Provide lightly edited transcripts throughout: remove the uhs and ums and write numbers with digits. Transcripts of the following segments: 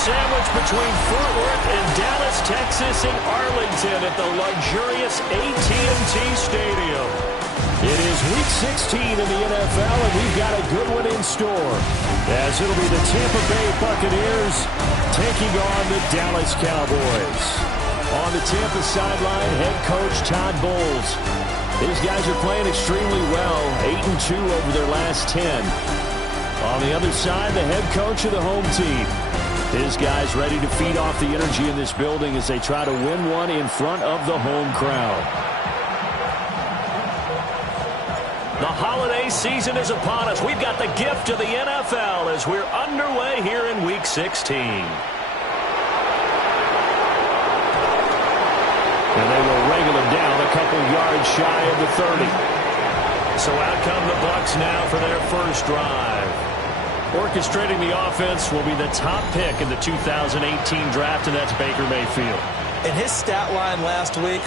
sandwich between Fort Worth and Dallas, Texas and Arlington at the luxurious AT&T Stadium. It is Week 16 in the NFL, and we've got a good one in store, as it'll be the Tampa Bay Buccaneers taking on the Dallas Cowboys. On the Tampa sideline, head coach Todd Bowles. These guys are playing extremely well, 8-2 over their last 10. On the other side, the head coach of the home team. His guys ready to feed off the energy in this building as they try to win one in front of the home crowd. The holiday season is upon us. We've got the gift of the NFL as we're underway here in Week 16. And they will wrangle him down a couple yards shy of the 30. So out come the Bucs now for their first drive. Orchestrating the offense will be the top pick in the 2018 draft, and that's Baker Mayfield. And his stat line last week,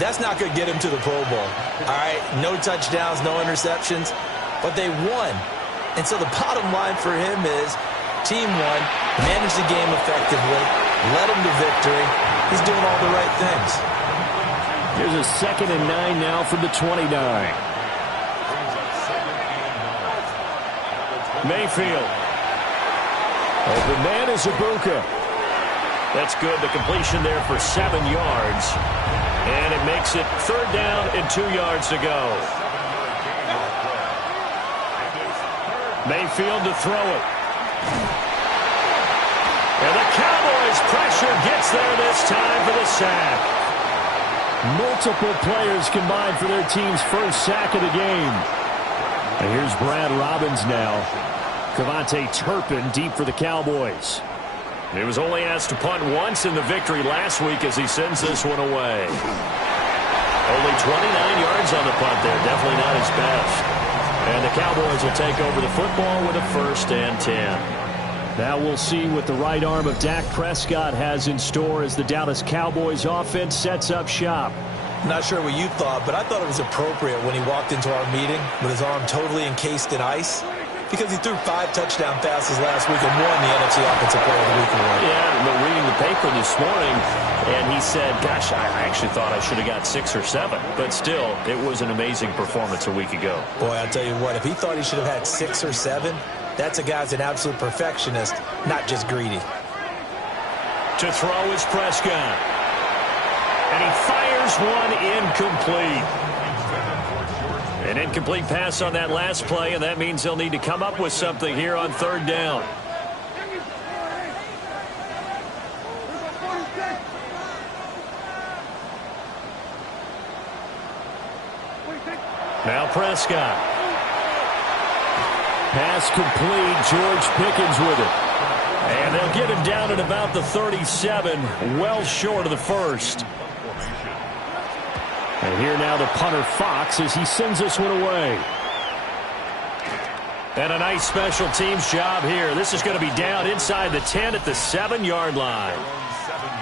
that's not going to get him to the Pro Bowl. All right, no touchdowns, no interceptions, but they won. And so the bottom line for him is team won, managed the game effectively, led them to victory. He's doing all the right things. Here's a 2nd and 9 now from the 29. Mayfield. Open man is Ibuka. That's good. The completion there for 7 yards. And it makes it 3rd down and 2 yards to go. Mayfield to throw it. And the Cowboys pressure gets there this time for the sack. Multiple players combined for their team's first sack of the game. And here's Brad Robbins now. Cavante Turpin deep for the Cowboys. He was only asked to punt once in the victory last week as he sends this one away. Only 29 yards on the punt there. Definitely not his best. And the Cowboys will take over the football with a 1st and 10. Now we'll see what the right arm of Dak Prescott has in store as the Dallas Cowboys offense sets up shop. I'm not sure what you thought, but I thought it was appropriate when he walked into our meeting with his arm totally encased in ice, because he threw 5 touchdown passes last week and won the NFC Offensive Player of the Week award. Yeah, I'm reading the paper this morning, and he said, gosh, I actually thought I should have got 6 or 7. But still, it was an amazing performance a week ago. Boy, I'll tell you what, if he thought he should have had 6 or 7, that's a guy's an absolute perfectionist, not just greedy. To throw is Prescott. And he fires one incomplete. An incomplete pass on that last play, and that means they'll need to come up with something here on 3rd down. Now Prescott. Pass complete. George Pickens with it. And they'll get him down at about the 37, well short of the 1st. And here now the punter Fox as he sends this one away. And a nice special teams job here. This is going to be down inside the 10 at the 7-yard line.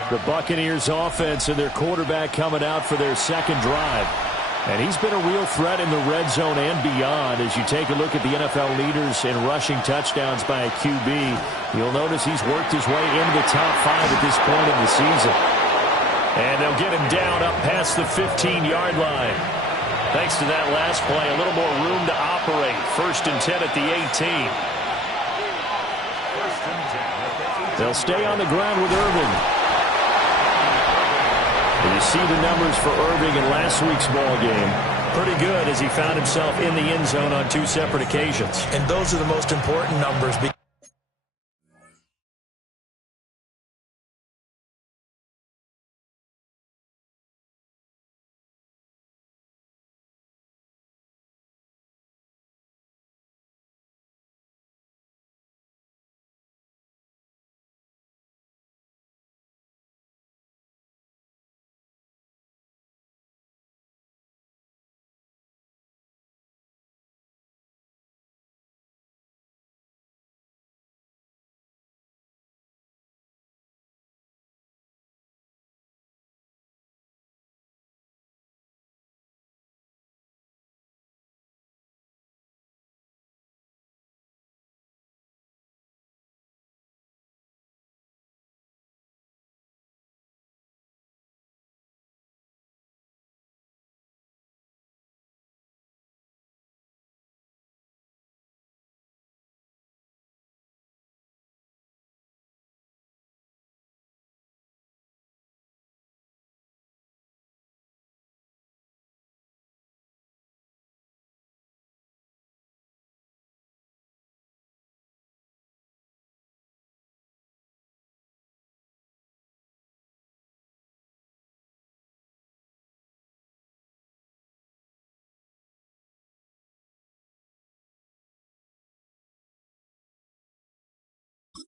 The Buccaneers offense and their quarterback coming out for their 2nd drive. And he's been a real threat in the red zone and beyond. As you take a look at the NFL leaders in rushing touchdowns by a QB, you'll notice he's worked his way into the top 5 at this point in the season. And they'll get him down up past the 15-yard line. Thanks to that last play, a little more room to operate. 1st and 10 at the 18. They'll stay on the ground with Irving. And you see the numbers for Irving in last week's ball game. Pretty good as he found himself in the end zone on 2 separate occasions. And those are the most important numbers because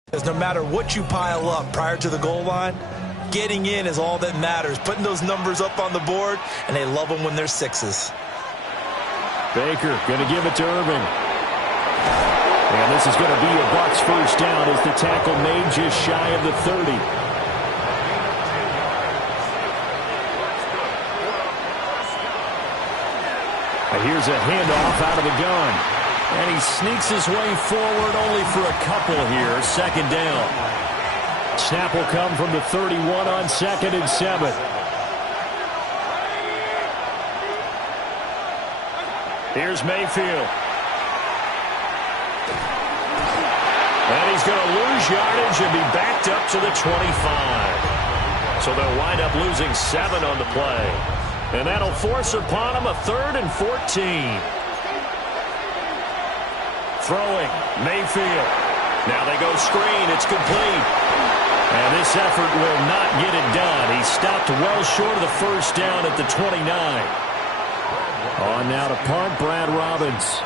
Because no matter what you pile up prior to the goal line, getting in is all that matters. Putting those numbers up on the board, and they love them when they're sixes. Baker going to give it to Irving. And this is going to be a Bucs first down as the tackle made just shy of the 30. Here's a handoff out of the gun. And he sneaks his way forward only for a couple here. Second down. Snap will come from the 31 on 2nd and 7. Here's Mayfield. And he's going to lose yardage and be backed up to the 25. So they'll wind up losing 7 on the play. And that'll force upon him a 3rd and 14. Throwing, Mayfield. Now they go screen. It's complete. And this effort will not get it done. He stopped well short of the first down at the 29. On now to punt, Brad Robbins.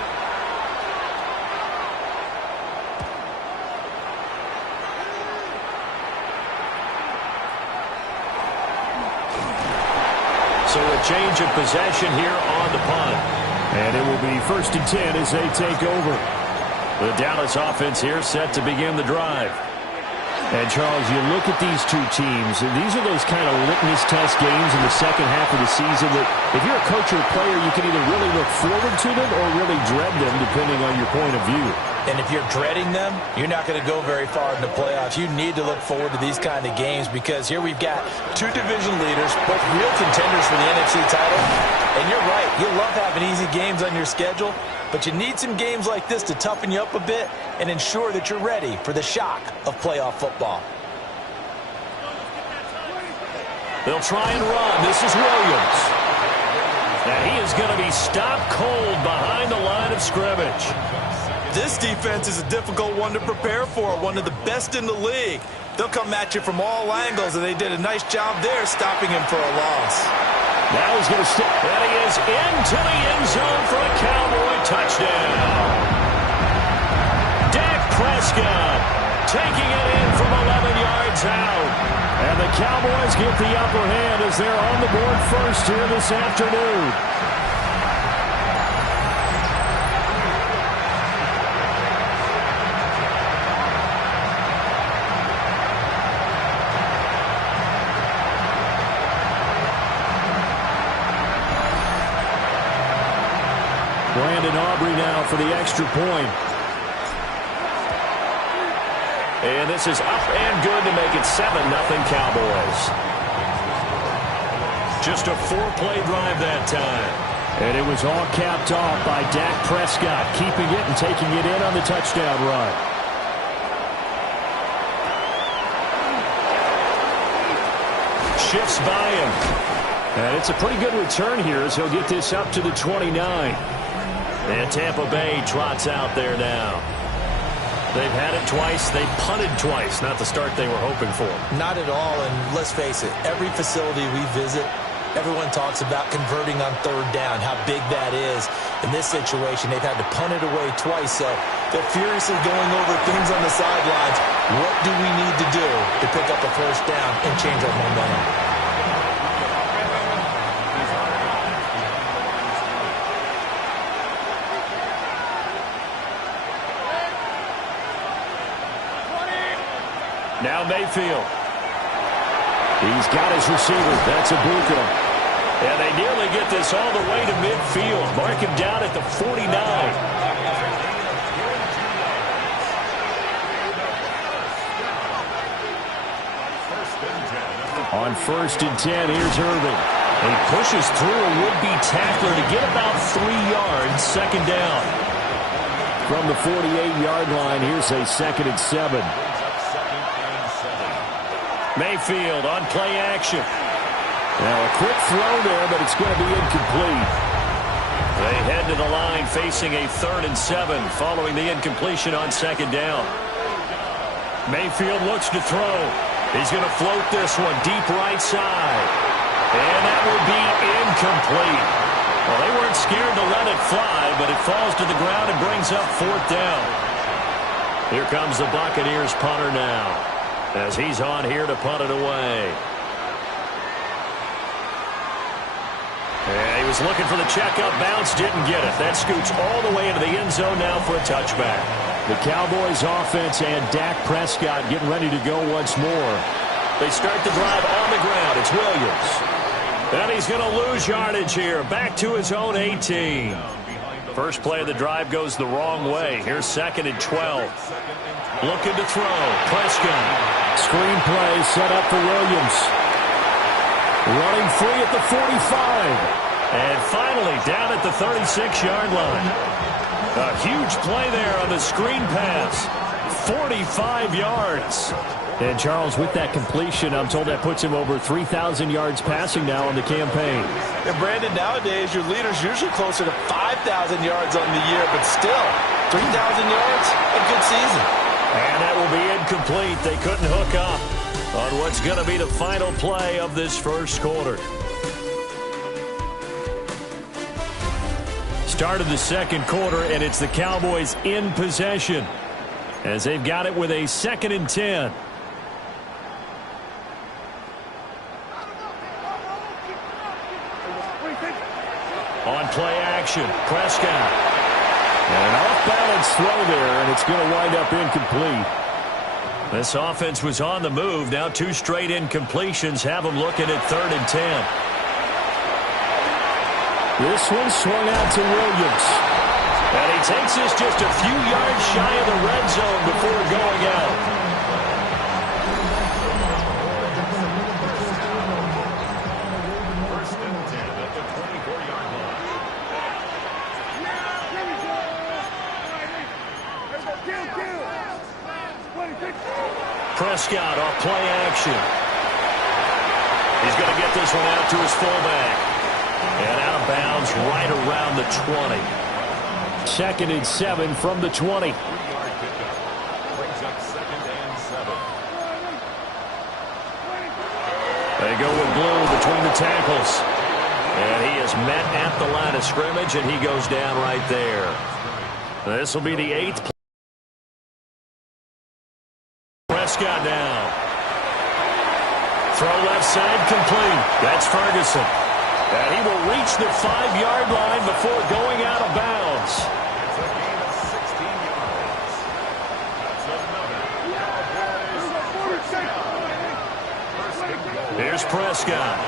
So a change of possession here on the punt. And it will be 1st and 10 as they take over. The Dallas offense here set to begin the drive. And, Charles, you look at these two teams, and these are those kind of litmus test games in the second half of the season that if you're a coach or a player, you can either really look forward to them or really dread them, depending on your point of view. And if you're dreading them, you're not going to go very far in the playoffs. You need to look forward to these kind of games because here we've got two division leaders, both real contenders for the NFC title. And you're right, you love having easy games on your schedule, but you need some games like this to toughen you up a bit and ensure that you're ready for the shock of playoff football. They'll try and run. This is Williams. And he is going to be stopped cold behind the line of scrimmage. This defense is a difficult one to prepare for, one of the best in the league. They'll come at you from all angles, and they did a nice job there stopping him for a loss. Now he's going to step, and he is into the end zone for a Cowboy touchdown. Dak Prescott taking it in from 11 yards out. And the Cowboys get the upper hand as they're on the board first here this afternoon. Brandon Aubrey now for the extra point. And this is up and good to make it 7-0 Cowboys. Just a 4-play drive that time. And it was all capped off by Dak Prescott, keeping it and taking it in on the touchdown run. Shifts by him. And it's a pretty good return here as he'll get this up to the 29. And Tampa Bay trots out there now. They've had it twice. They've punted twice. Not the start they were hoping for. Not at all, and let's face it, every facility we visit, everyone talks about converting on 3rd down, how big that is. In this situation, they've had to punt it away twice, so they're furiously going over things on the sidelines. What do we need to do to pick up a first down and change our momentum? Now Mayfield. He's got his receiver. That's Ibuka. And they nearly get this all the way to midfield. Mark him down at the 49. On 1st and 10, here's Irving. He pushes through a would-be tackler to get about 3 yards. Second down. From the 48-yard line, here's a 2nd and 7. Mayfield on play action. Now a quick throw there, but it's going to be incomplete. They head to the line facing a 3rd and 7 following the incompletion on 2nd down. Mayfield looks to throw. He's going to float this one deep right side. And that will be incomplete. Well, they weren't scared to let it fly, but it falls to the ground and brings up 4th down. Here comes the Buccaneers punter now, as he's on here to punt it away. And he was looking for the checkup bounce, didn't get it. That scoots all the way into the end zone now for a touchback. The Cowboys offense and Dak Prescott getting ready to go once more. They start the drive on the ground. It's Williams. And he's going to lose yardage here. Back to his own 18. First play of the drive goes the wrong way. Here's 2nd and 12. Looking to throw. Prescott. Screen play set up for Williams. Running free at the 45. And finally down at the 36-yard line. A huge play there on the screen pass. 45 yards. And Charles, with that completion, I'm told that puts him over 3,000 yards passing now on the campaign. And Brandon, nowadays your leader's usually closer to 5,000 yards on the year, but still, 3,000 yards, a good season. And that will be incomplete. They couldn't hook up on what's going to be the final play of this first quarter. Start of the second quarter, and it's the Cowboys in possession as they've got it with a 2nd and 10. On play action, Prescott. And an off-balance throw there, and it's going to wind up incomplete. This offense was on the move. Now 2 straight incompletions have them looking at 3rd and 10. This one swung out to Williams. And he takes this just a few yards shy of the red zone before going out. Prescott off play action. He's going to get this one out to his fullback. And out of bounds right around the 20. 2nd and 7 from the 20. They go with Blue between the tackles. And he is met at the line of scrimmage, and he goes down right there. This will be the 8th play. Prescott down. Throw left side complete. That's Ferguson. And he will reach the 5-yard line before going out of bounds. Here's Prescott.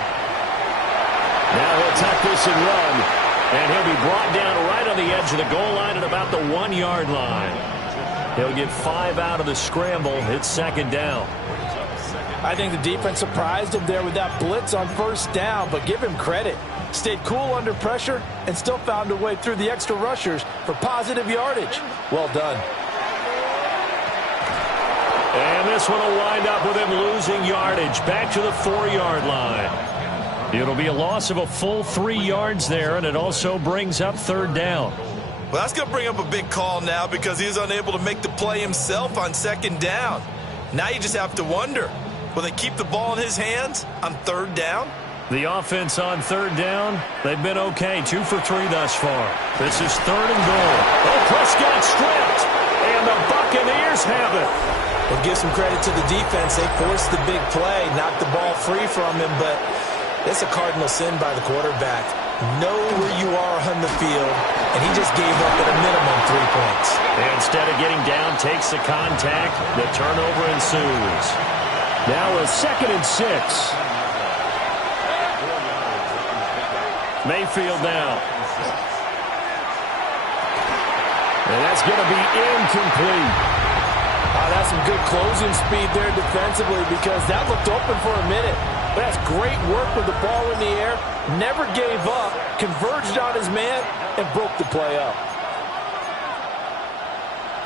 Now he'll tuck this and run. And he'll be brought down right on the edge of the goal line at about the 1-yard line. He'll get 5 out of the scramble. It's 2nd down. I think the defense surprised him there with that blitz on 1st down, but give him credit. Stayed cool under pressure and still found a way through the extra rushers for positive yardage. Well done. And this one will wind up with him losing yardage back to the 4-yard line. It'll be a loss of a full 3 yards there, and it also brings up 3rd down. Well, that's going to bring up a big call now because he's unable to make the play himself on 2nd down. Now you just have to wonder, will they keep the ball in his hands on 3rd down? The offense on 3rd down, they've been okay. 2 for 3 thus far. This is 3rd and goal. Oh, Prescott stripped, and the Buccaneers have it. We'll give some credit to the defense. They forced the big play, knocked the ball free from him, but it's a cardinal sin by the quarterback. Know where you are on the field, and he just gave up at a minimum 3 points. And instead of getting down, takes the contact. The turnover ensues. Now a 2nd and 6. Mayfield now. And that's going to be incomplete. That's some good closing speed there defensively because that looked open for a minute. But that's great work with the ball in the air. Never gave up, converged on his man, and broke the play up.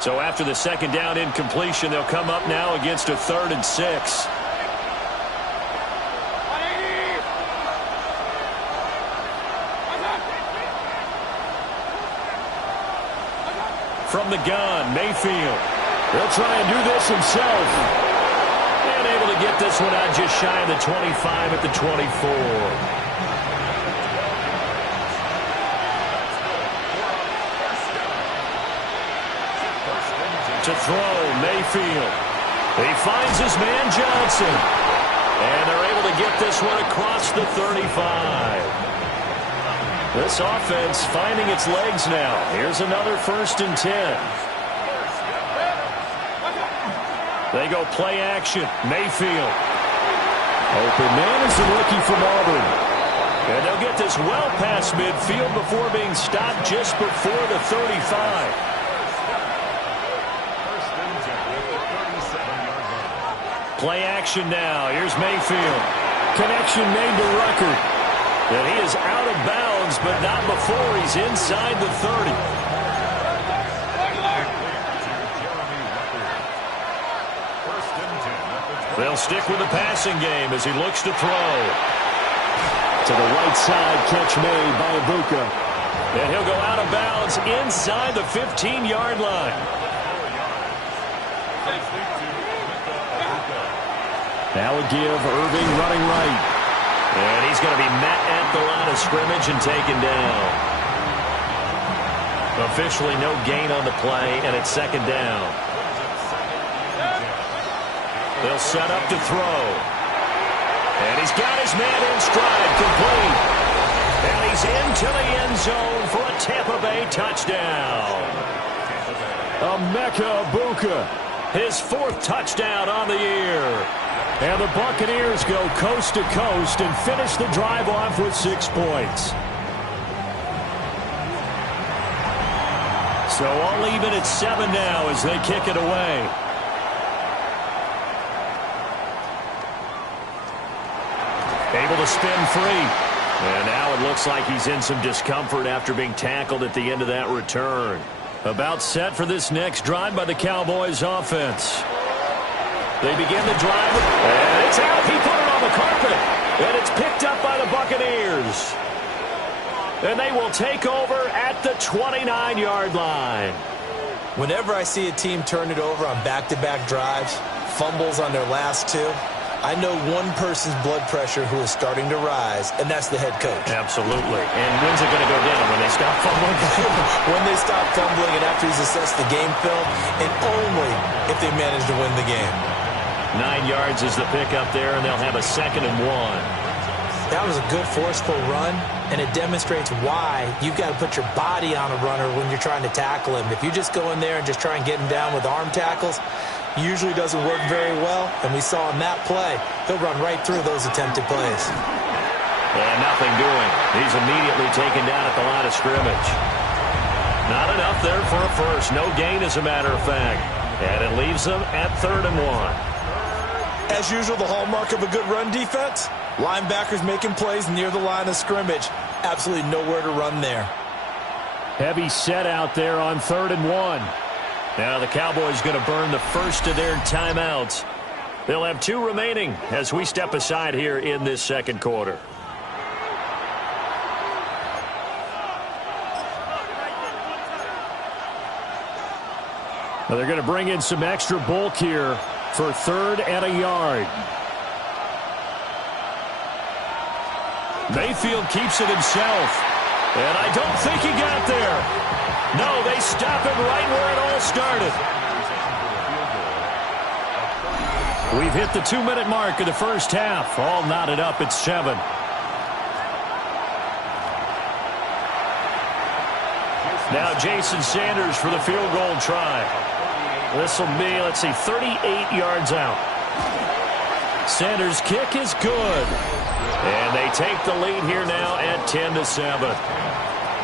So after the 2nd down incompletion, they'll come up now against a 3rd and 6. From the gun, Mayfield. He'll try and do this himself. And able to get this one out just shy of the 25 at the 24. To throw, Mayfield. He finds his man Johnson. And they're able to get this one across the 35. This offense finding its legs now. Here's another 1st and 10. They go play action. Mayfield. Open man is the rookie from Auburn. And they'll get this well past midfield before being stopped just before the 35. Play action now. Here's Mayfield. Connection made to Rucker. And he is out of bounds, but not before he's inside the 30. They'll stick with the passing game as he looks to throw. To the right side, catch made by Ibuka. And he'll go out of bounds inside the 15-yard line. Now a give, Irving running right. And he's going to be met at the line of scrimmage and taken down. Officially no gain on the play, and it's 2nd down. They'll set up to throw. And he's got his man in stride, complete. And he's into the end zone for a Tampa Bay touchdown. Emeka Ibuka, his 4th touchdown on the year. And the Buccaneers go coast to coast and finish the drive off with 6 points. So all even at 7 now as they kick it away. Able to spin free. And now it looks like he's in some discomfort after being tackled at the end of that return. About set for this next drive by the Cowboys offense. They begin the drive, and it's out. He put it on the carpet, and it's picked up by the Buccaneers. And they will take over at the 29-yard line. Whenever I see a team turn it over on back-to-back drives, fumbles on their last 2, I know one person's blood pressure who is starting to rise, and that's the head coach. Absolutely. And when's it going to go down? When they stop fumbling? When they stop fumbling and after he's assessed the game film, and only if they manage to win the game. 9 yards is the pickup there, and they'll have a 2nd and 1. That was a good forceful run, and it demonstrates why you've got to put your body on a runner when you're trying to tackle him. If you just go in there and just try and get him down with arm tackles, usually doesn't work very well, and we saw in that play, he'll run right through those attempted plays. And nothing doing. He's immediately taken down at the line of scrimmage. Not enough there for a first. No gain, as a matter of fact. And it leaves them at 3rd and 1. As usual, the hallmark of a good run defense, linebackers making plays near the line of scrimmage. Absolutely nowhere to run there. Heavy set out there on 3rd and 1. Now the Cowboys going to burn the first of their timeouts. They'll have 2 remaining as we step aside here in this 2nd quarter. Now they're going to bring in some extra bulk here for 3rd and a yard. Mayfield keeps it himself. And I don't think he got there. No, they stop him right where it all started. We've hit the 2-minute mark of the first half. All knotted up at 7. Now Jason Sanders for the field goal try. This will be, 38 yards out. Sanders' kick is good. And they take the lead here now at 10-7.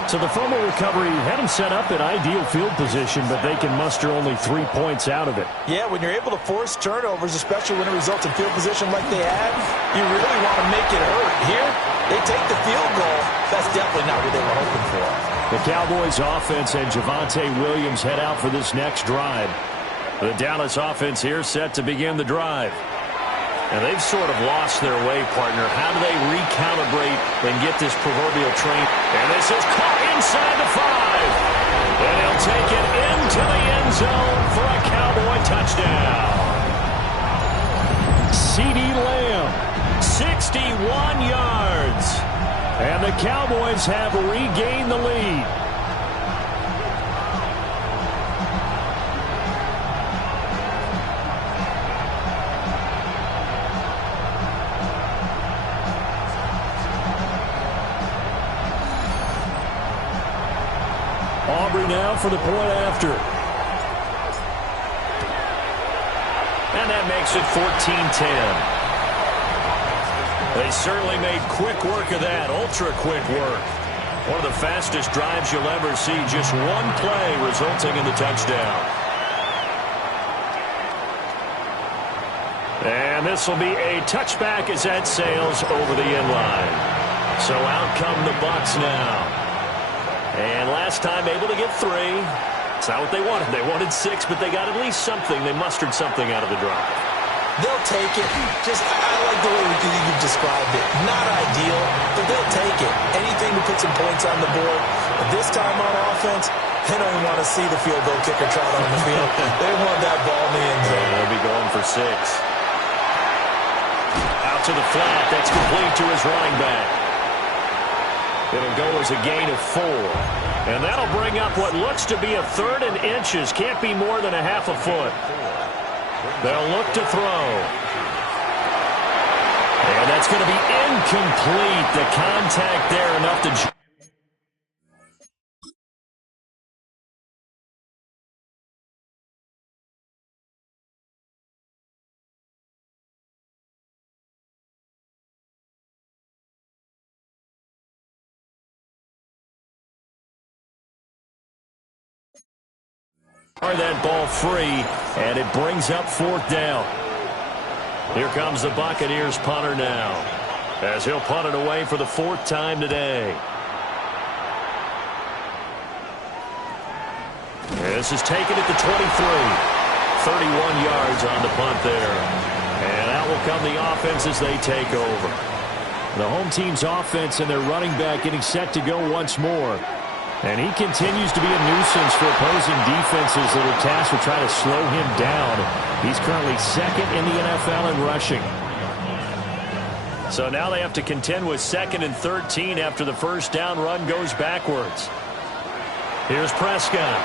So the fumble recovery had them set up in ideal field position, but they can muster only 3 points out of it. Yeah, when you're able to force turnovers, especially when it results in field position like they had, you really want to make it hurt. Here, they take the field goal. That's definitely not what they were hoping for. The Cowboys offense and Javonte Williams head out for this next drive. The Dallas offense here set to begin the drive. And they've sort of lost their way, partner. How do they recalibrate and get this proverbial train? And this is caught inside the 5. And he'll take it into the end zone for a Cowboy touchdown. CeeDee Lamb, 61 yards. And the Cowboys have regained the lead. Montgomery now for the point after. And that makes it 14-10. They certainly made quick work of that, ultra-quick work. One of the fastest drives you'll ever see, just one play resulting in the touchdown. And this will be a touchback as that sails over the end line. So out come the Bucs now. And last time able to get 3. It's not what they wanted. They wanted 6, but they got at least something. They mustered something out of the drive. They'll take it. I like the way you've described it. Not ideal, but they'll take it. Anything to put some points on the board. But this time on offense, they don't even want to see the field goal kicker trot on the field. They want that ball in the end zone. Yeah, they'll be going for 6. Out to the flat. That's complete to his running back. It'll go as a gain of 4. And that'll bring up what looks to be a 3rd and inches. Can't be more than a half a foot. They'll look to throw. And that's going to be incomplete. The contact there enough to... that ball free, and it brings up 4th down. Here comes the Buccaneers punter now, as he'll punt it away for the 4th time today. This is taken at the 23. 31 yards on the punt there. And out will come the offense as they take over. The home team's offense and their running back getting set to go once more. And he continues to be a nuisance for opposing defenses that are tasked with trying to slow him down. He's currently 2nd in the NFL in rushing. So now they have to contend with 2nd and 13 after the first down run goes backwards. Here's Prescott.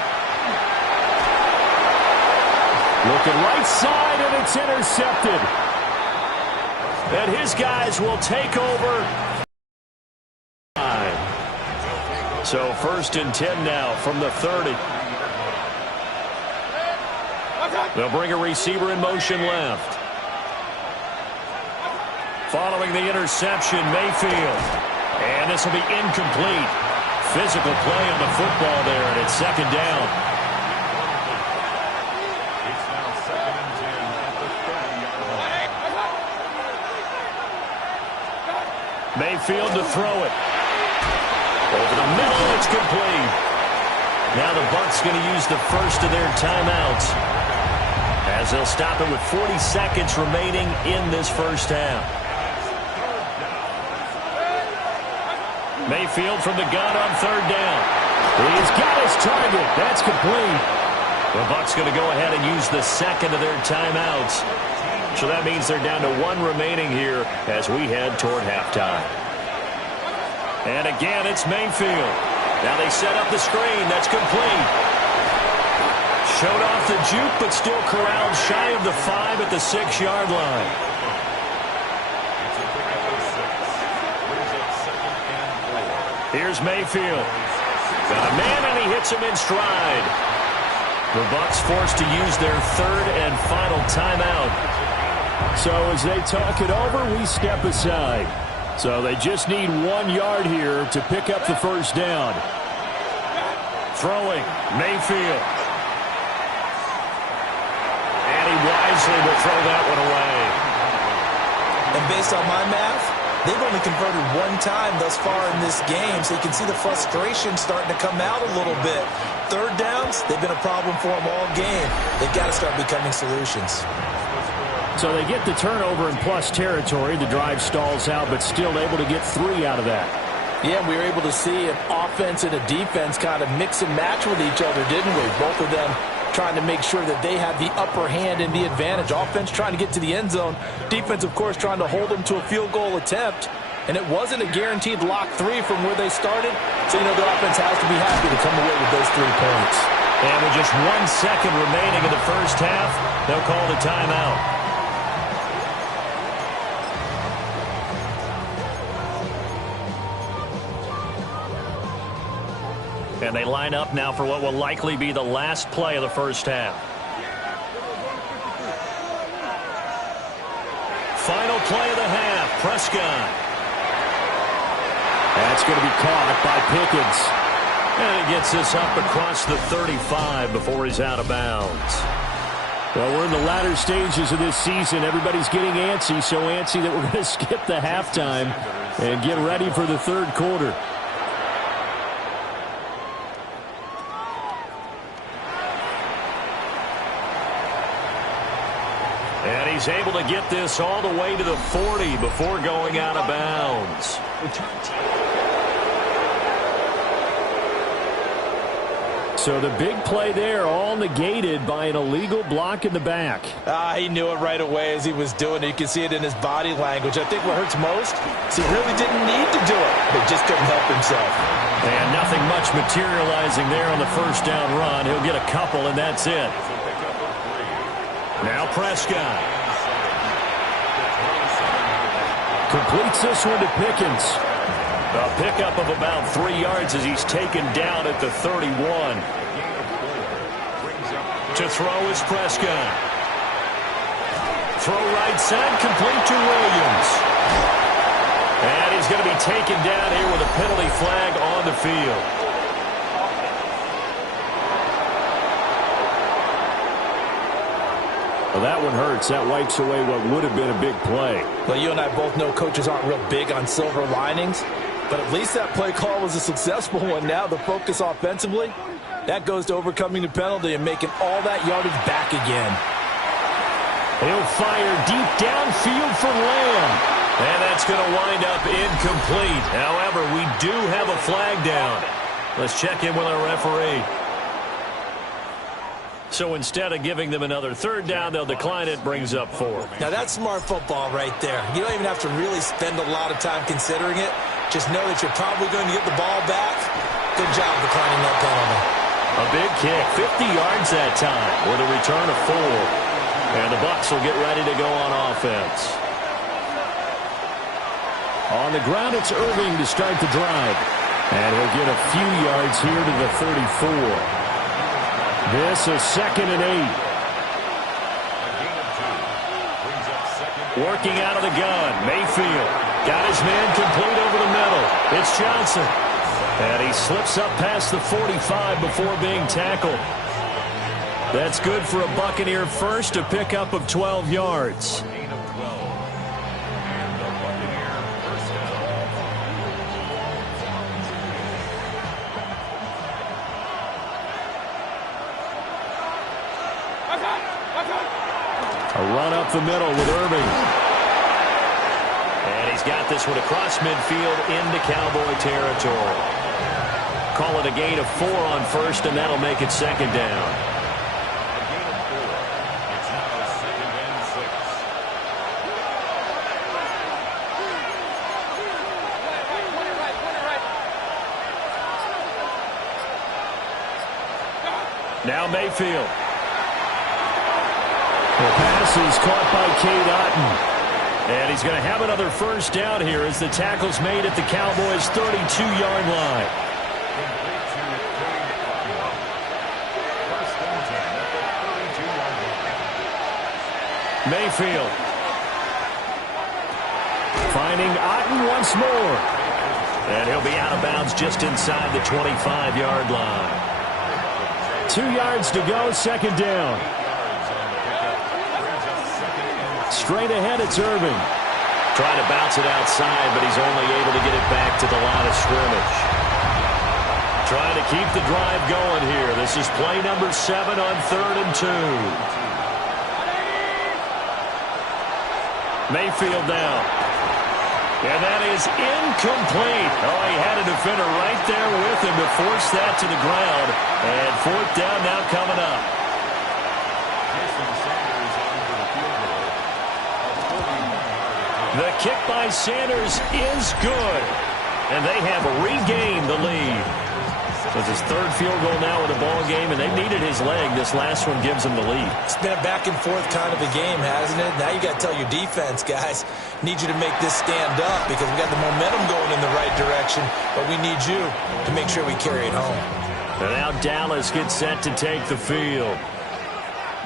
Looking right side, and it's intercepted. And his guys will take over. So 1st and 10 now from the 30. They'll bring a receiver in motion left. Following the interception, Mayfield. And this will be incomplete. Physical play on the football there, and it's 2nd down. Mayfield to throw it. Over the middle, it's complete. Now the Bucs going to use the first of their timeouts, as they'll stop it with 40 seconds remaining in this first half. Mayfield from the gun on 3rd down. He's got his target. That's complete. The Bucs going to go ahead and use the 2nd of their timeouts. So that means they're down to 1 remaining here as we head toward halftime. And again, it's Mayfield. Now they set up the screen. That's complete. Showed off the juke, but still corralled shy of the 5 at the 6-yard line. Here's Mayfield. Got a man, and he hits him in stride. The Bucs forced to use their 3rd and final timeout. So as they talk it over, we step aside. So they just need 1 yard here to pick up the first down. Throwing, Mayfield. And he wisely will throw that one away. And based on my math, they've only converted 1 time thus far in this game, so you can see the frustration starting to come out a little bit. 3rd downs, they've been a problem for them all game. They've got to start becoming solutions. So they get the turnover in plus territory. The drive stalls out, but still able to get 3 out of that. Yeah, we were able to see an offense and a defense kind of mix and match with each other, didn't we? Both of them trying to make sure that they have the upper hand and the advantage. Offense trying to get to the end zone. Defense, of course, trying to hold them to a field goal attempt. And it wasn't a guaranteed lock 3 from where they started. So, you know, the offense has to be happy to come away with those 3 points. And with just 1 second remaining in the first half, they'll call the timeout. And they line up now for what will likely be the last play of the first half. Final play of the half, Prescott. That's going to be caught by Pickens. And he gets this up across the 35 before he's out of bounds. Well, we're in the latter stages of this season. Everybody's getting antsy, so antsy that we're going to skip the halftime and get ready for the third quarter. And he's able to get this all the way to the 40 before going out of bounds. So the big play there all negated by an illegal block in the back. He knew it right away as he was doing it. You can see it in his body language. I think what hurts most is he really didn't need to do it, but just couldn't help himself. And nothing much materializing there on the first down run. He'll get a couple, and that's it. Now Prescott. Completes this one to Pickens. A pickup of about 3 yards as he's taken down at the 31. To throw is Prescott. Throw right side, complete to Williams. And he's going to be taken down here with a penalty flag on the field. Well, that one hurts. That wipes away what would have been a big play. Well, you and I both know coaches aren't real big on silver linings, but at least that play call was a successful one. Now the focus offensively, that goes to overcoming the penalty and making all that yardage back again. He'll fire deep downfield for Lamb. And that's going to wind up incomplete. However, we do have a flag down. Let's check in with our referee. So instead of giving them another third down, they'll decline it, brings up 4. Now that's smart football right there. You don't even have to really spend a lot of time considering it. Just know that you're probably going to get the ball back. Good job declining that penalty. A big kick, 50 yards that time with a return of 4. And the Bucs will get ready to go on offense. On the ground, it's Irving to start the drive. And he'll get a few yards here to the 34. This is 2nd and 8. Working out of the gun, Mayfield. Got his man complete over the middle. It's Johnson. And he slips up past the 45 before being tackled. That's good for a Buccaneer first, a pickup of 12 yards. A run up the middle with Irving. And he's got this one across midfield into Cowboy territory. Call it a gain of 4 on first, and that'll make it 2nd down. Now Mayfield. The pass is caught by Cade Otton. And he's going to have another first down here as the tackle's made at the Cowboys' 32-yard line. Mayfield. Finding Otton once more. And he'll be out of bounds just inside the 25-yard line. 2 yards to go, 2nd down. Straight ahead, it's Irving. Trying to bounce it outside, but he's only able to get it back to the line of scrimmage. Trying to keep the drive going here. This is play number 7 on 3rd and 2. Mayfield now. And that is incomplete. Oh, he had a defender right there with him to force that to the ground. And 4th down now coming up. The kick by Sanders is good. And they have regained the lead. It's his 3rd field goal now in the ball game, and they needed his leg. This last one gives them the lead. It's been a back-and-forth kind of a game, hasn't it? Now you got to tell your defense, guys, need you to make this stand up because we got the momentum going in the right direction, but we need you to make sure we carry it home. And now Dallas gets set to take the field.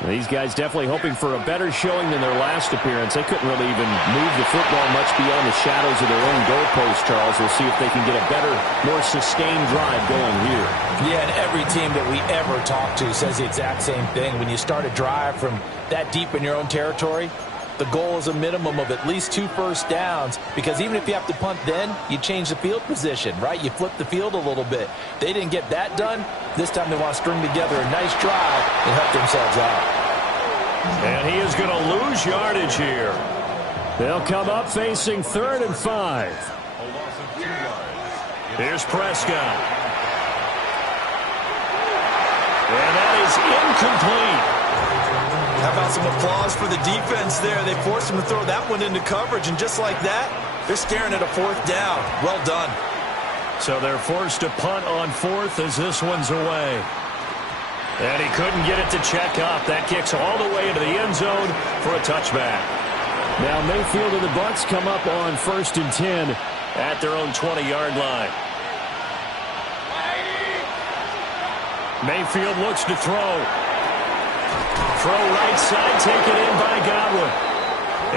These guys definitely hoping for a better showing than their last appearance. They couldn't really even move the football much beyond the shadows of their own goalpost, Charles. We'll see if they can get a better, more sustained drive going here. Yeah, and every team that we ever talk to says the exact same thing. When you start a drive from that deep in your own territory, the goal is a minimum of at least 2 first downs, because even if you have to punt then, you change the field position, right? You flip the field a little bit. They didn't get that done. This time they want to string together a nice drive and help themselves out. And he is going to lose yardage here. They'll come up facing 3rd and 5. Here's Prescott. And that is incomplete. How about some applause for the defense there? They forced him to throw that one into coverage, and just like that, they're staring at a 4th down. Well done. So they're forced to punt on 4th as this one's away. And he couldn't get it to check up. That kicks all the way into the end zone for a touchback. Now Mayfield and the Bucs come up on 1st and 10 at their own 20-yard line. Mayfield looks to throw. Throw right side, taken in by Godwin.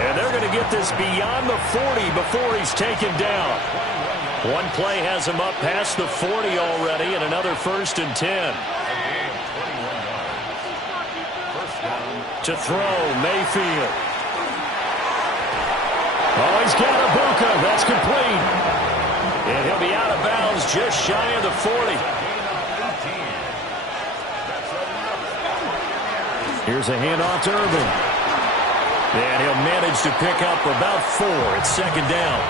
And they're going to get this beyond the 40 before he's taken down. One play has him up past the 40 already, and another 1st and 10. To throw, Mayfield. Oh, he's got a Bucca. That's complete. And he'll be out of bounds just shy of the 40. Here's a handoff to Irving. And he'll manage to pick up about 4. It's 2nd down.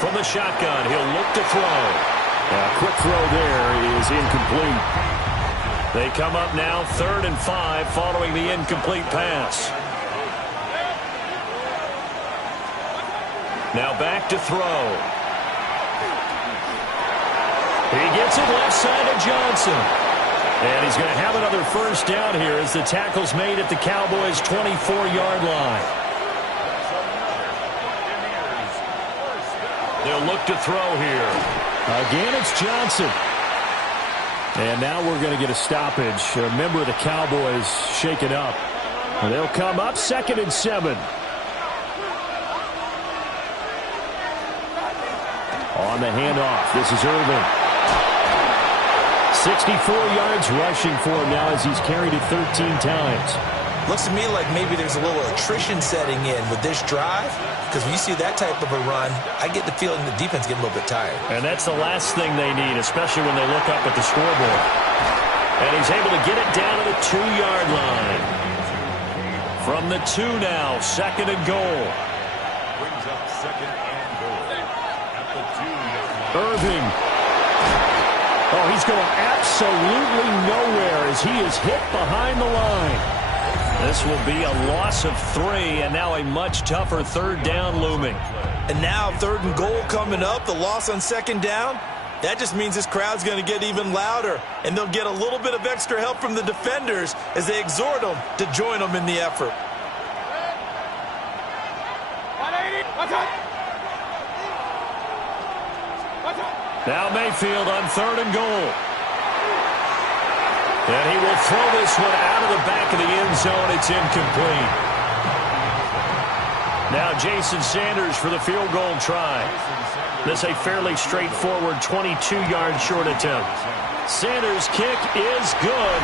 From the shotgun, he'll look to throw. A quick throw there is incomplete. They come up now 3rd and 5 following the incomplete pass. Now back to throw. He gets it left side to Johnson. And he's going to have another 1st down here as the tackle's made at the Cowboys' 24-yard line. They'll look to throw here. Again, it's Johnson. And now we're going to get a stoppage. A member of the Cowboys shaken up. And they'll come up 2nd and 7. On the handoff, this is Irving. 64 yards rushing for him now as he's carried it 13 times. Looks to me like maybe there's a little attrition setting in with this drive, because when you see that type of a run, I get the feeling the defense getting a little bit tired. And that's the last thing they need, especially when they look up at the scoreboard. And he's able to get it down to the 2-yard line. From the 2 now, 2nd and goal. Brings up 2nd and goal at the 2-yard line. Irving. Oh, he's going absolutely nowhere as he is hit behind the line. This will be a loss of 3, and now a much tougher 3rd down looming. And now 3rd and goal coming up, the loss on 2nd down. That just means this crowd's going to get even louder, and they'll get a little bit of extra help from the defenders as they exhort them to join them in the effort. Now Mayfield on 3rd and goal. And he will throw this one out of the back of the end zone. It's incomplete. Now Jason Sanders for the field goal try. This is a fairly straightforward 22-yard short attempt. Sanders' kick is good,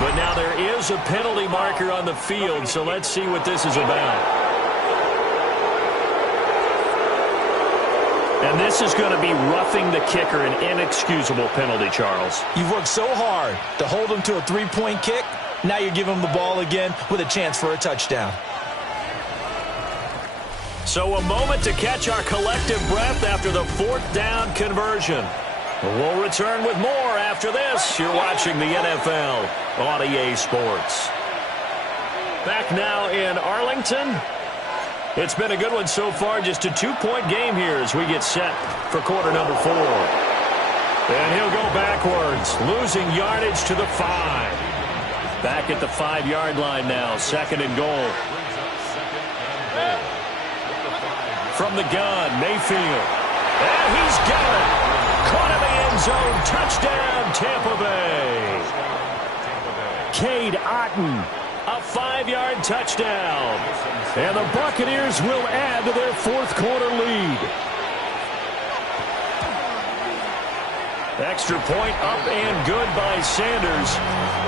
but now there is a penalty marker on the field, so let's see what this is about. And this is going to be roughing the kicker, an inexcusable penalty, Charles. You've worked so hard to hold him to a 3-point kick. Now you're giving him the ball again with a chance for a touchdown. So a moment to catch our collective breath after the 4th down conversion. We'll return with more after this. You're watching the NFL on EA Sports. Back now in Arlington. It's been a good one so far, just a 2-point game here as we get set for quarter number 4. And he'll go backwards, losing yardage to the 5. Back at the 5-yard line now, 2nd and goal. from the gun. Mayfield. And he's got it. Caught in the end zone. Touchdown, Tampa Bay. Cade Otton, a 5-yard touchdown. And the Buccaneers will add to their fourth-quarter lead. Extra point up and good by Sanders.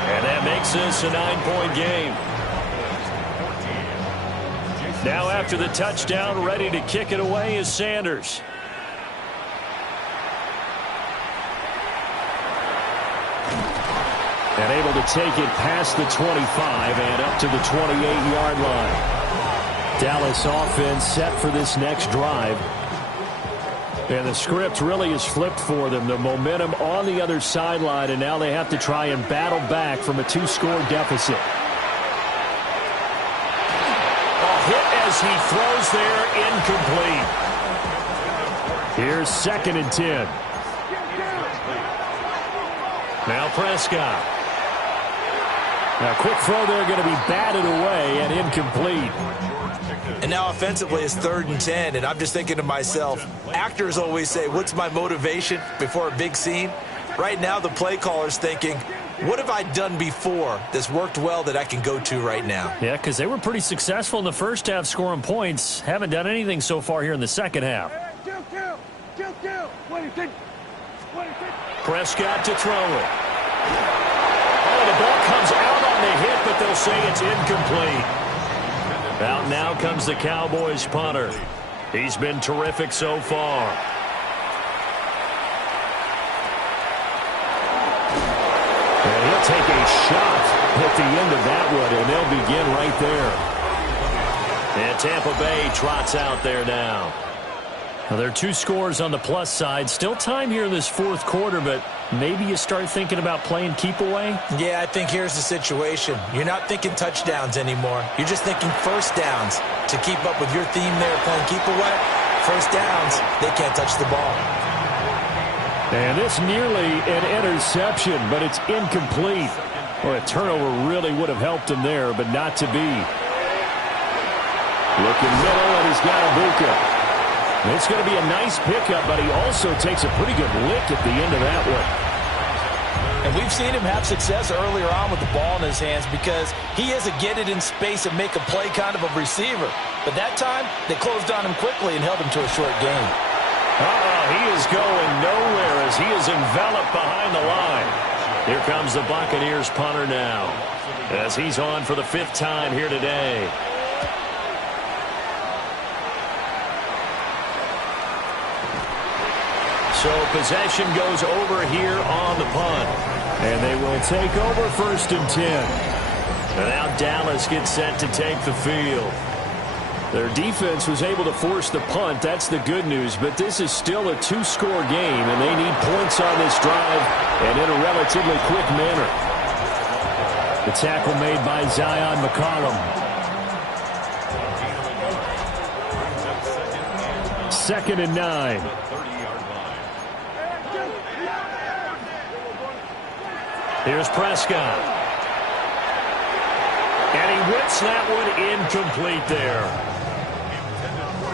And that makes this a 9-point game. Now after the touchdown, ready to kick it away is Sanders. And able to take it past the 25 and up to the 28-yard line. Dallas offense set for this next drive. And the script really is flipped for them. The momentum on the other sideline, and now they have to try and battle back from a 2-score deficit. A hit as he throws there, incomplete. Here's 2nd and 10. Now Prescott. Now, quick throw there, going to be batted away and incomplete. And now offensively it's 3rd and 10, and I'm just thinking to myself, actors always say, what's my motivation before a big scene? Right now the play caller's thinking, what have I done before that's worked well that I can go to right now? Yeah, because they were pretty successful in the first half scoring points. Haven't done anything so far here in the second half. Prescott to throw it. Oh, the ball comes out on the hit, but they'll say it's incomplete. Out now comes the Cowboys punter. He's been terrific so far. And he'll take a shot at the end of that one, and they'll begin right there. And Tampa Bay trots out there now. Now, there are 2 scores on the plus side. Still time here in this fourth quarter, but maybe you start thinking about playing keep away? Yeah, I think here's the situation. You're not thinking touchdowns anymore. You're just thinking first downs. To keep up with your theme there, playing keep away, first downs, they can't touch the ball. And this nearly an interception, but it's incomplete. Well, a turnover really would have helped him there, but not to be. Looking middle, and he's got Buccaneers. It's going to be a nice pickup, but he also takes a pretty good lick at the end of that one. And we've seen him have success earlier on with the ball in his hands because he is a get it in space and make a play kind of a receiver. But that time, they closed on him quickly and held him to a short gain. He is going nowhere as he is enveloped behind the line. Here comes the Buccaneers punter now as he's on for the 5th time here today. So possession goes over here on the punt. And they will take over 1st and 10. And now Dallas gets set to take the field. Their defense was able to force the punt. That's the good news. But this is still a 2-score game, and they need points on this drive and in a relatively quick manner. The tackle made by Zion McCollum. 2nd and 9. Here's Prescott. And he whips that one incomplete there.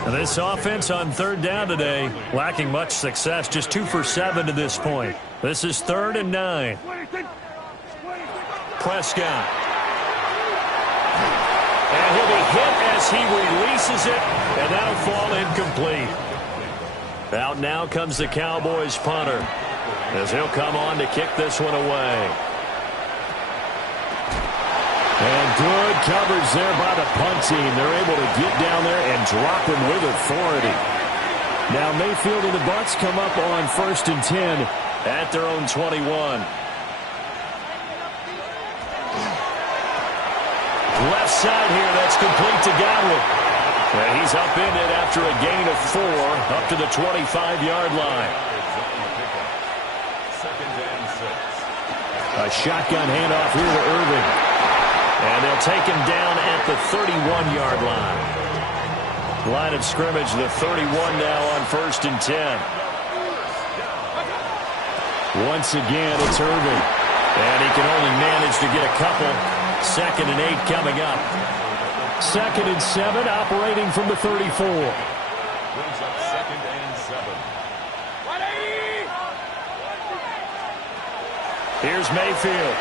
And this offense on 3rd down today, lacking much success, just 2 for 7 to this point. This is 3rd and 9. Prescott. And he'll be hit as he releases it, and that'll fall incomplete. Out now comes the Cowboys punter, as he'll come on to kick this one away. And good coverage there by the punt team. They're able to get down there and drop him with authority. Now Mayfield and the Bucs come up on 1st and 10 at their own 21. Left side here, that's complete to Godwin. And he's up in it after a gain of 4 up to the 25-yard line. A shotgun handoff here to Irving. And they'll take him down at the 31-yard line. Line of scrimmage, the 31 now on 1st and 10. Once again, it's Irving. And he can only manage to get a couple. 2nd and 8 coming up. 2nd and 7 operating from the 34. Here's Mayfield.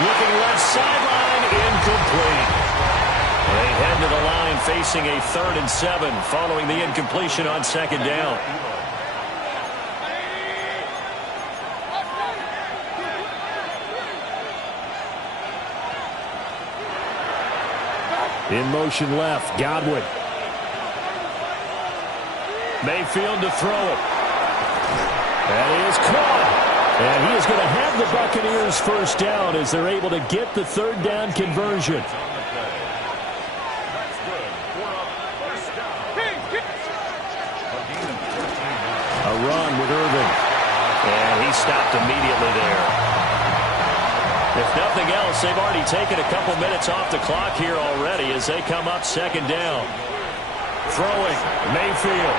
Looking left sideline, incomplete. They head to the line facing a 3rd and 7 following the incompletion on 2nd down. In motion left, Godwin. Mayfield to throw it. That is caught. And he is going to have the Buccaneers first down as they're able to get the 3rd down conversion. A run with Irvin. And he stopped immediately there. If nothing else, they've already taken a couple minutes off the clock here already as they come up 2nd down. Throwing, Mayfield.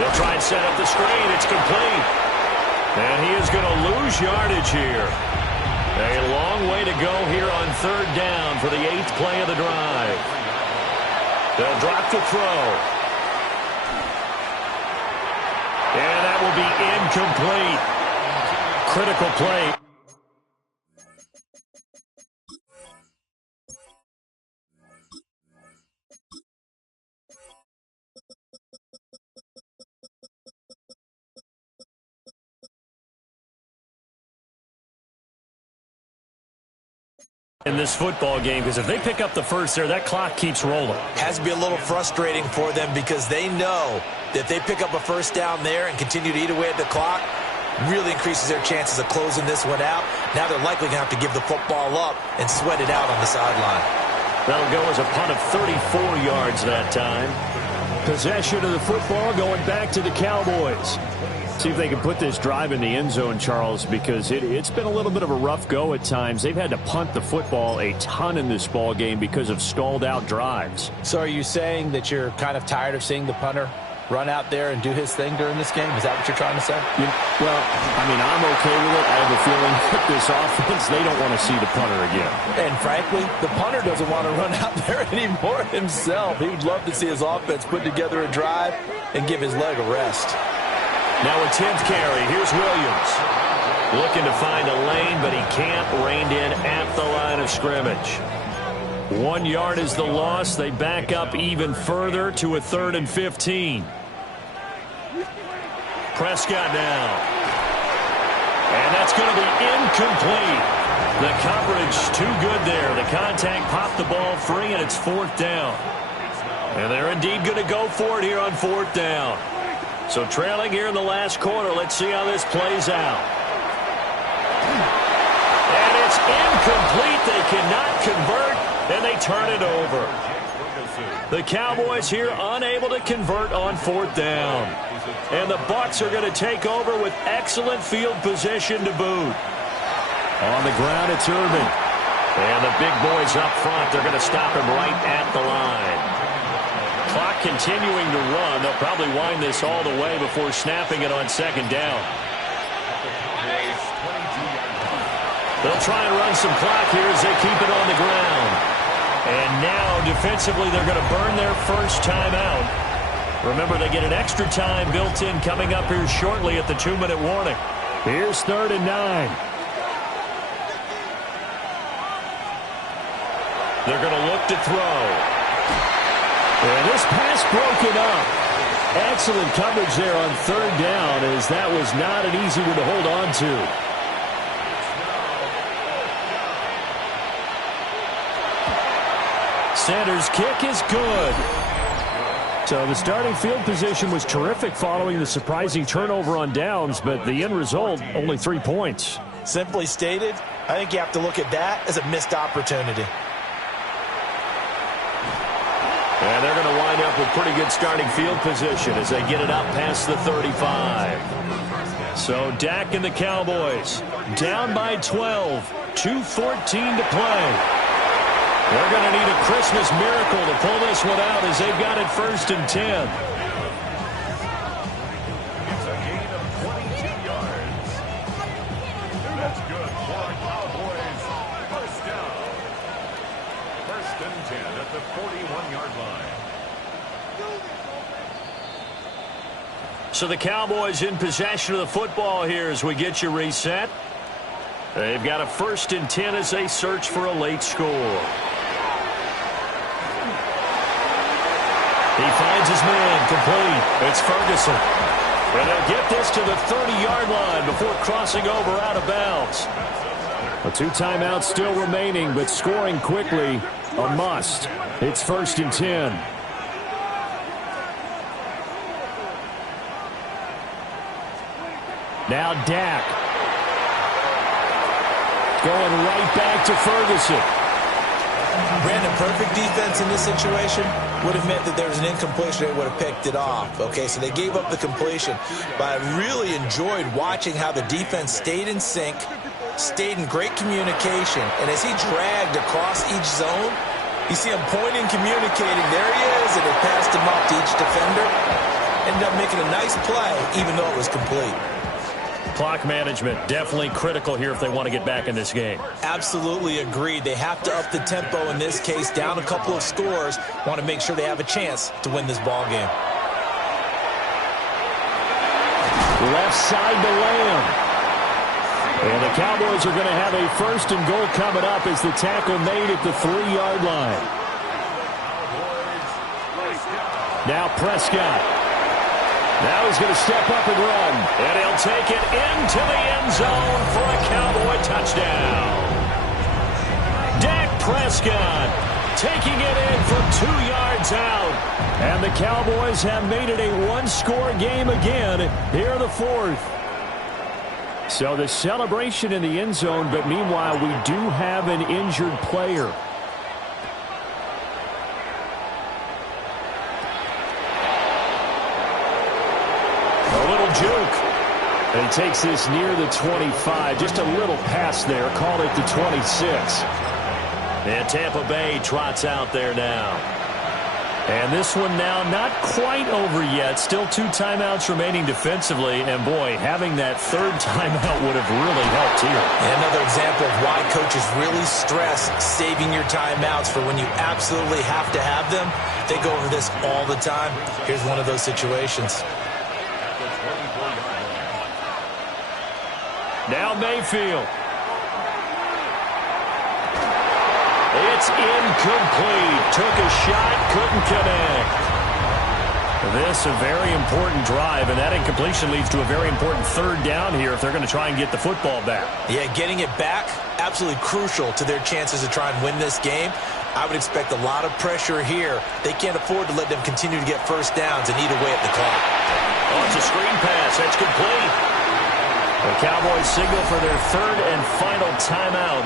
They'll try and set up the screen. It's complete. And he is going to lose yardage here. A long way to go here on 3rd down for the 8th play of the drive. They'll drop the throw. And that will be incomplete. Critical play. In this football game, because if they pick up the first there, that clock keeps rolling. Has to be a little frustrating for them because they know that if they pick up a first down there and continue to eat away at the clock, really increases their chances of closing this one out. Now they're likely going to have to give the football up and sweat it out on the sideline. That'll go as a punt of 34 yards that time. Possession of the football going back to the Cowboys. See if they can put this drive in the end zone, Charles, because it's been a little bit of a rough go at times. They've had to punt the football a ton in this ball game because of stalled out drives. So are you saying that you're kind of tired of seeing the punter run out there and do his thing during this game? Is that what you're trying to say? Well, I mean, I'm okay with it. I have a feeling that this offense, they don't want to see the punter again. And frankly, the punter doesn't want to run out there anymore himself. He would love to see his offense put together a drive and give his leg a rest. Now a 10th carry. Here's Williams. Looking to find a lane, but he can't. Reined in at the line of scrimmage. 1 yard is the loss. They back up even further to a 3rd and 15. Prescott now. And that's going to be incomplete. The coverage too good there. The contact popped the ball free, and it's 4th down. And they're indeed going to go for it here on 4th down. So trailing here in the last quarter. Let's see how this plays out. And it's incomplete. They cannot convert, and they turn it over. The Cowboys here unable to convert on 4th down. And the Bucs are going to take over with excellent field position to boot. On the ground, it's Irvin. And the big boys up front, they're going to stop him right at the line. Clock continuing to run. They'll probably wind this all the way before snapping it on 2nd down. They'll try and run some clock here as they keep it on the ground. And now, defensively, they're going to burn their first timeout. Remember, they get an extra time built in coming up here shortly at the 2-minute warning. Here's 3rd and 9. They're going to look to throw. And this pass broken up. Excellent coverage there on 3rd down, as that was not an easy one to hold on to. Sanders' kick is good. So the starting field position was terrific following the surprising turnover on downs, but the end result, only 3 points. Simply stated, I think you have to look at that as a missed opportunity. And they're going to wind up with pretty good starting field position as they get it up past the 35. So Dak and the Cowboys down by 12, 2:14 to play. They're going to need a Christmas miracle to pull this one out as they've got it 1st and 10. It's a gain of 22 yards. That's good for our Cowboys. First down. 1st and 10 at the 41-yard line. So the Cowboys in possession of the football here as we get you reset. They've got a 1st and 10 as they search for a late score. He finds his man complete. It's Ferguson. And they'll get this to the 30-yard line before crossing over out of bounds. A 2 timeouts still remaining, but scoring quickly, a must. It's 1st and 10. Now Dak. Going right back to Ferguson. Brandon, perfect defense in this situation would have meant that there was an incompletion. They would have picked it off. Okay, so they gave up the completion. But I really enjoyed watching how the defense stayed in sync, stayed in great communication. And as he dragged across each zone, you see him pointing, communicating. There he is, and they passed him off to each defender. Ended up making a nice play, even though it was complete. Clock management, definitely critical here if they want to get back in this game. Absolutely agreed. They have to up the tempo in this case, down a couple of scores. Want to make sure they have a chance to win this ball game. Left side to Lamb. And the Cowboys are going to have a 1st and goal coming up as the tackle made at the 3-yard line. Now Prescott. Now he's going to step up and run. And he'll take it into the end zone for a Cowboy touchdown. Dak Prescott taking it in from 2 yards out. And the Cowboys have made it a 1-score game again here in the 4th. So the celebration in the end zone, but meanwhile we do have an injured player. Juke. And he takes this near the 25. Just a little pass there. Call it the 26. And Tampa Bay trots out there now. And this one now not quite over yet. Still 2 timeouts remaining defensively. And, boy, having that 3rd timeout would have really helped here. And another example of why coaches really stress saving your timeouts for when you absolutely have to have them. They go over this all the time. Here's one of those situations. Now Mayfield. It's incomplete. Took a shot, couldn't connect. This a very important drive, and that incompletion leads to a very important 3rd down here if they're going to try and get the football back. Yeah, getting it back, absolutely crucial to their chances to try and win this game. I would expect a lot of pressure here. They can't afford to let them continue to get 1st downs and eat away at the clock. Oh, it's a screen pass. That's complete. The Cowboys signal for their 3rd and final timeout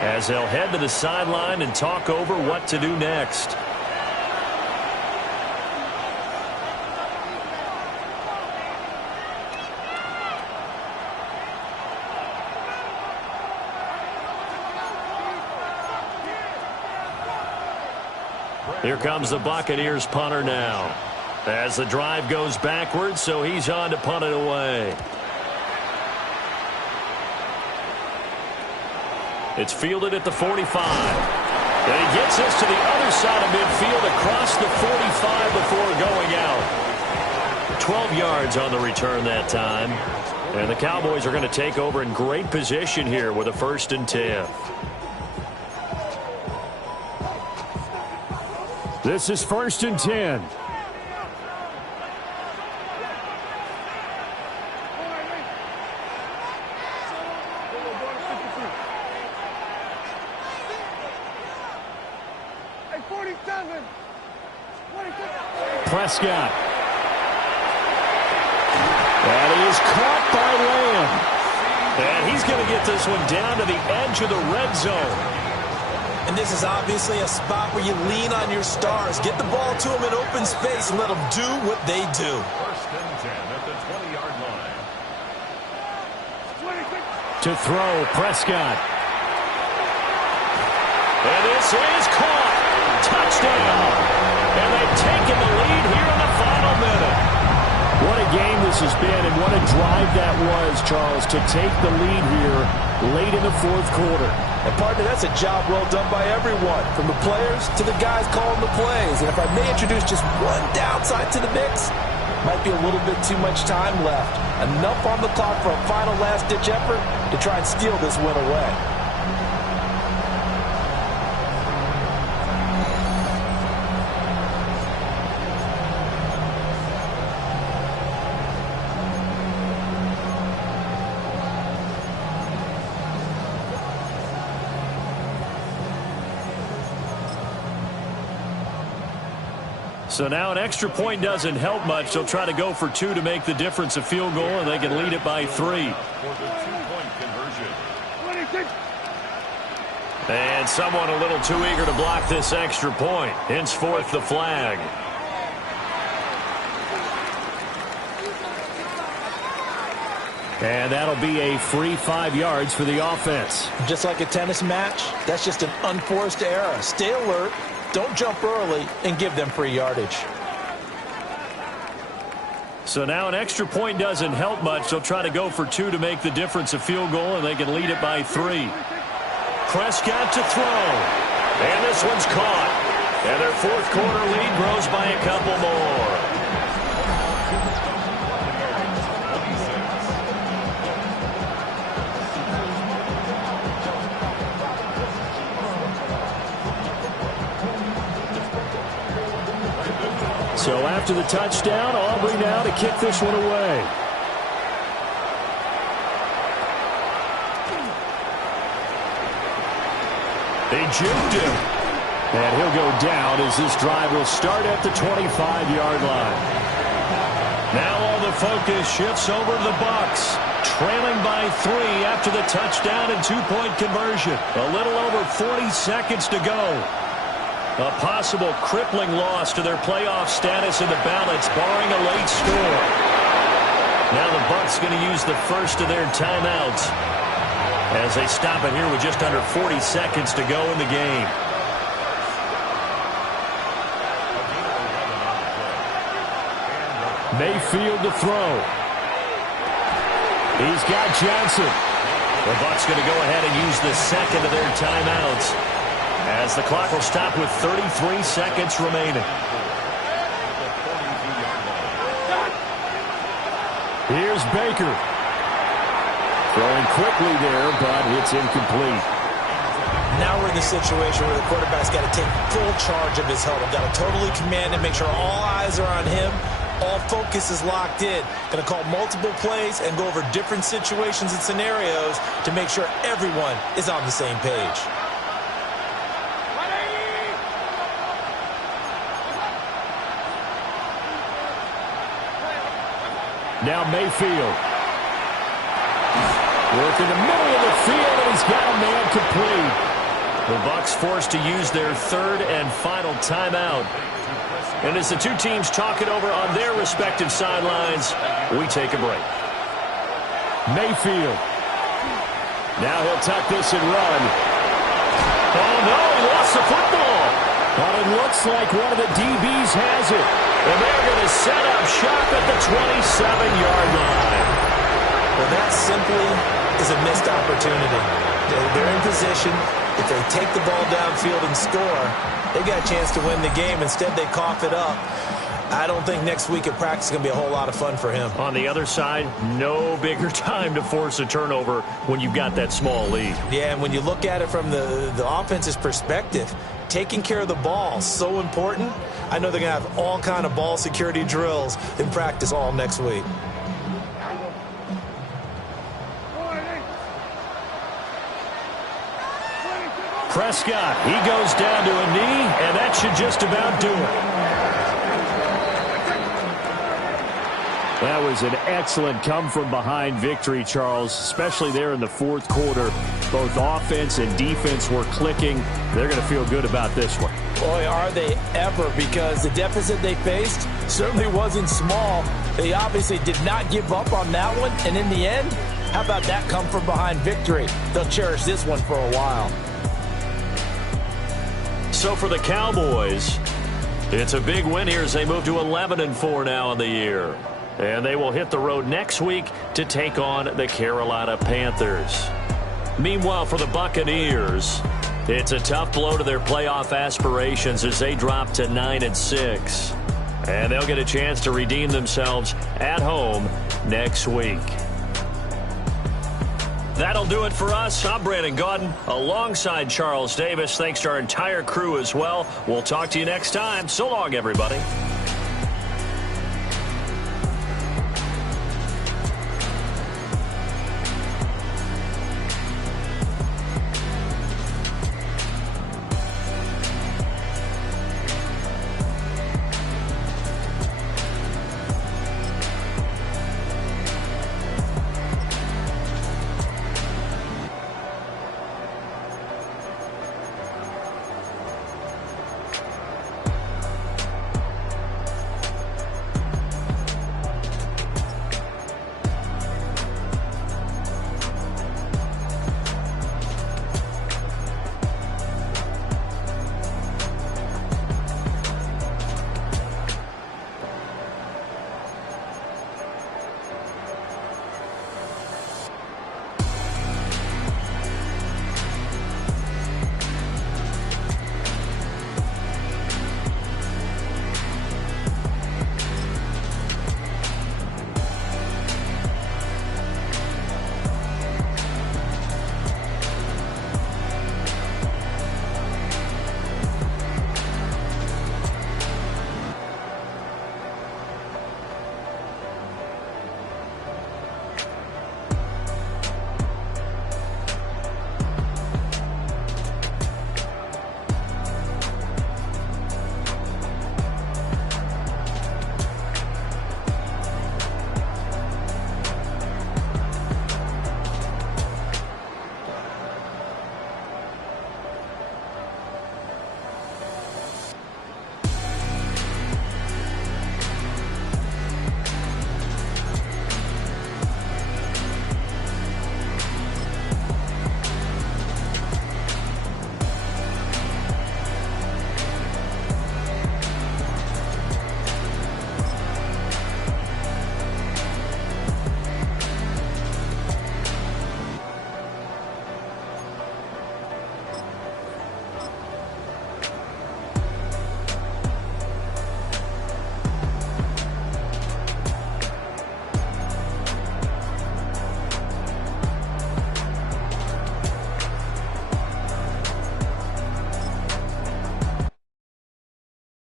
as they'll head to the sideline and talk over what to do next. Here comes the Buccaneers punter now as the drive goes backwards, so he's on to punt it away. It's fielded at the 45. And he gets this to the other side of midfield across the 45 before going out. 12 yards on the return that time. And the Cowboys are going to take over in great position here with a 1st and 10. This is 1st and 10. Prescott. And he is caught by Lamb. And he's going to get this one down to the edge of the red zone. And this is obviously a spot where you lean on your stars. Get the ball to them in open space and let them do what they do. 1st and 10 at the 20-yard line. To throw, Prescott. And this is caught. Touchdown. And they've taken the lead here in the final minute. What a game this has been, and what a drive that was, Charles, to take the lead here late in the 4th quarter. And, partner, that's a job well done by everyone, from the players to the guys calling the plays. And if I may introduce just one downside to the mix, might be a little bit too much time left. Enough on the clock for a final last-ditch effort to to try and steal this win away. So now an extra point doesn't help much. They'll try to go for 2 to make the difference a field goal, and they can lead it by 3. For the two-point conversion. And someone a little too eager to block this extra point. Henceforth the flag. And that'll be a free 5 yards for the offense. Just like a tennis match, that's just an unforced error. Stay alert. Don't jump early and give them free yardage. So now an extra point doesn't help much. They'll try to go for 2 to make the difference a field goal, and they can lead it by 3. Prescott to throw. And this one's caught. And their fourth quarter lead grows by a couple more. So after the touchdown, Aubrey now to kick this one away. They juked him. And he'll go down as this drive will start at the 25-yard line. Now all the focus shifts over to the Bucs. Trailing by 3 after the touchdown and 2-point conversion. A little over 40 seconds to go. A possible crippling loss to their playoff status in the balance, barring a late score. Now the Bucs going to use the first of their timeouts as they stop it here with just under 40 seconds to go in the game. Mayfield to throw. He's got Johnson. The Bucs going to go ahead and use the second of their timeouts, as the clock will stop with 33 seconds remaining. Here's Baker. Throwing quickly there, but it's incomplete. Now we're in the situation where the quarterback's got to take full charge of his huddle. Got to totally command and make sure all eyes are on him. All focus is locked in. Going to call multiple plays and go over different situations and scenarios to make sure everyone is on the same page. Now Mayfield. Work in the middle of the field, and he's got a man complete. The Bucs forced to use their third and final timeout. And as the two teams talk it over on their respective sidelines, we take a break. Mayfield. Now he'll tuck this and run. Oh, no, he lost the football. But it looks like one of the DBs has it. And they're going to set up shop at the 27-yard line. Well, that simply is a missed opportunity. They're in position. If they take the ball downfield and score, they got a chance to win the game. Instead, they cough it up. I don't think next week at practice is going to be a whole lot of fun for him. On the other side, no bigger time to force a turnover when you've got that small lead. Yeah, and when you look at it from the offense's perspective, taking care of the ball is so important. I know they're going to have all kind of ball security drills in practice all next week. Prescott, he goes down to a knee, and that should just about do it. That was an excellent come-from-behind victory, Charles, especially there in the fourth quarter. Both offense and defense were clicking. They're going to feel good about this one. Boy, are they ever, because the deficit they faced certainly wasn't small. They obviously did not give up on that one, and in the end, how about that come-from-behind victory? They'll cherish this one for a while. So for the Cowboys, it's a big win here as they move to 11-4 now in the year. And they will hit the road next week to take on the Carolina Panthers. Meanwhile, for the Buccaneers, it's a tough blow to their playoff aspirations as they drop to 9-6. And they'll get a chance to redeem themselves at home next week. That'll do it for us. I'm Brandon Gaudin alongside Charles Davis. Thanks to our entire crew as well. We'll talk to you next time. So long, everybody.